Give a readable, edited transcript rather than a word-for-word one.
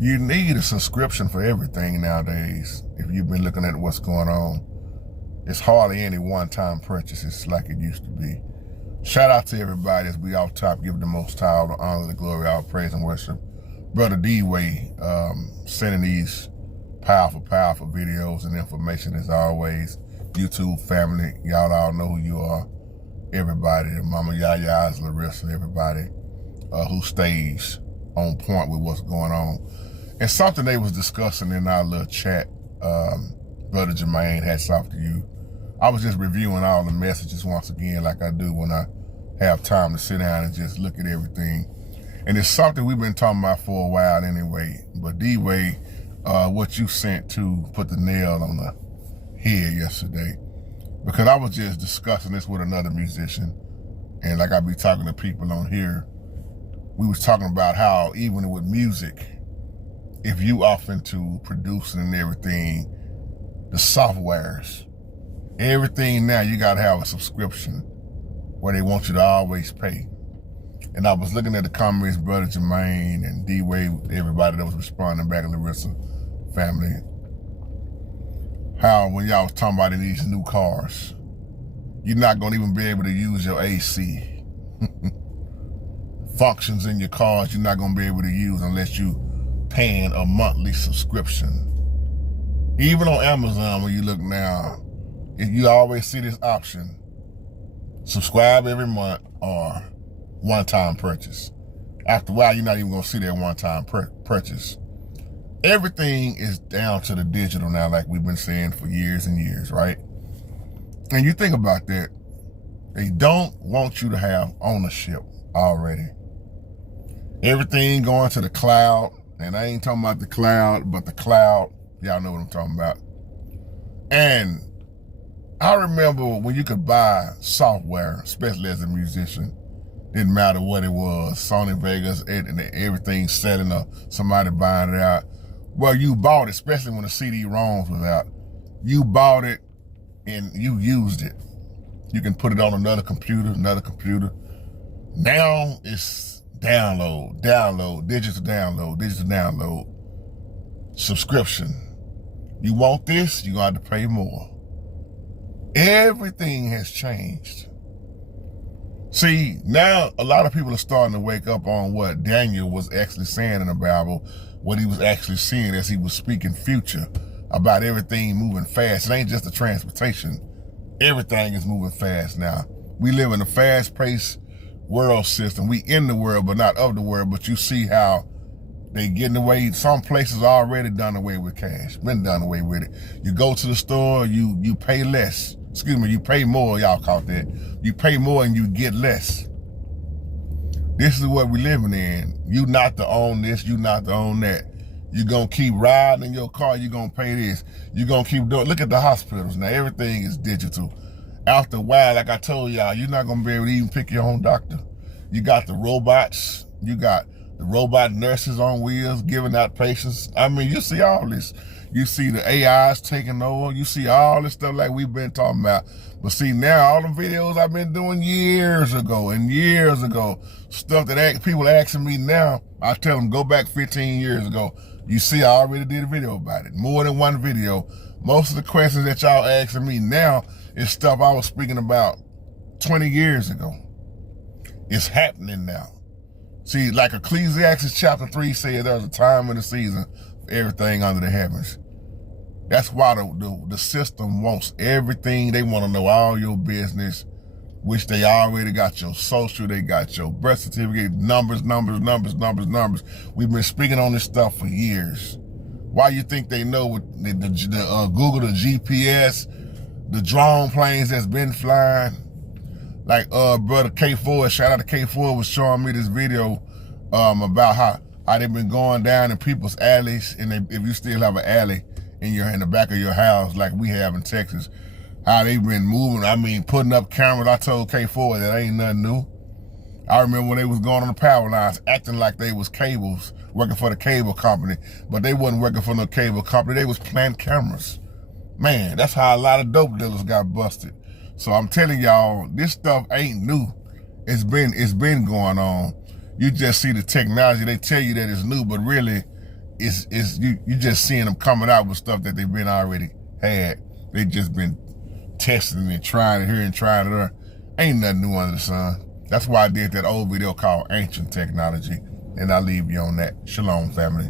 You need a subscription for everything nowadays. If you've been looking at what's going on, it's hardly any one-time purchases like it used to be. Shout out to everybody as we off top, give the Most High all the honor, the glory, all praise and worship. Brother D-Way sending these powerful videos and information as always. YouTube family, y'all all know who you are. Everybody, Mama Yaya's, Larissa, everybody who stays on point with what's going on. And something they was discussing in our little chat, Brother Jermaine, hats off to you. I was just reviewing all the messages once again, like I do when I have time to sit down and just look at everything. And it's something we've been talking about for a while anyway. But D-Way, what you sent to put the nail on the head yesterday. Because I was just discussing this with another musician. And like I be talking to people on here, we was talking about how even with music, if you off into producing and everything, the softwares, everything now, you gotta have a subscription where they want you to always pay. And I was looking at the comments, Brother Jermaine and D-Way, everybody that was responding back, Larissa family, how when y'all was talking about in these new cars, you're not gonna even be able to use your AC. Functions in your cars you're not gonna be able to use unless you paying a monthly subscription. Even on Amazon, when you look now, if you always see this option, subscribe every month or one-time purchase. After a while, you're not even gonna see that one-time purchase. Everything is down to the digital now, like we've been saying for years and years, right? And you think about that, they don't want you to have ownership already. Everything going to the cloud, and I ain't talking about the cloud, but the cloud, y'all know what I'm talking about. And I remember when you could buy software, especially as a musician, didn't matter what it was, Sony Vegas, and everything selling or somebody buying it out. Well, you bought it, especially when the CD-ROMs was out. You bought it and you used it. You can put it on another computer. Now it's download, digital download, subscription. You want this, you're going to have to pay more. Everything has changed. See, now a lot of people are starting to wake up on what Daniel was actually saying in the Bible, what he was actually seeing as he was speaking future about everything moving fast. It ain't just the transportation. Everything is moving fast now. We live in a fast-paced world system. We in the world, but not of the world. But you see how they getting away. Some places already done away with cash, been done away with it. You go to the store, you pay less. Excuse me, you pay more, y'all caught that. You pay more and you get less. This is what we living in. You not to own this, you not to own that. You gonna keep riding in your car, you gonna pay this. You gonna keep doing, look at the hospitals now, everything is digital. After a while, like I told y'all, you're not gonna be able to even pick your own doctor. You got the robots, you got the robot nurses on wheels giving out patients. I mean, you see all this. You see the AIs taking over. You see all this stuff like we've been talking about. But see now, all the videos I've been doing years ago, stuff that people asking me now, I tell them go back 15 years ago. You see, I already did a video about it. More than one video. Most of the questions that y'all asking me now is stuff I was speaking about 20 years ago. It's happening now. See, like Ecclesiastes chapter 3 said, there's a time and a season for everything under the heavens. That's why the system wants everything. They want to know all your business, which they already got your social, they got your birth certificate, numbers. We've been speaking on this stuff for years. Why you think they know what Google, the GPS, the drone planes that's been flying? Like brother K4, shout out to K4, was showing me this video about how they've been going down in people's alleys, and if you still have an alley in the back of your house like we have in Texas, how they've been moving, I mean, putting up cameras. I told K4 that ain't nothing new. I remember when they was going on the power lines, acting like they was cables, working for the cable company, but they wasn't working for no cable company. They was planting cameras. Man, that's how a lot of dope dealers got busted. So I'm telling y'all, this stuff ain't new. It's been going on. You just see the technology. They tell you that it's new, but really, you just seeing them coming out with stuff that they've been already had. They just been testing and trying it here and trying it there. Ain't nothing new under the sun. That's why I did that old video called Ancient Technology. And I'll leave you on that. Shalom, family.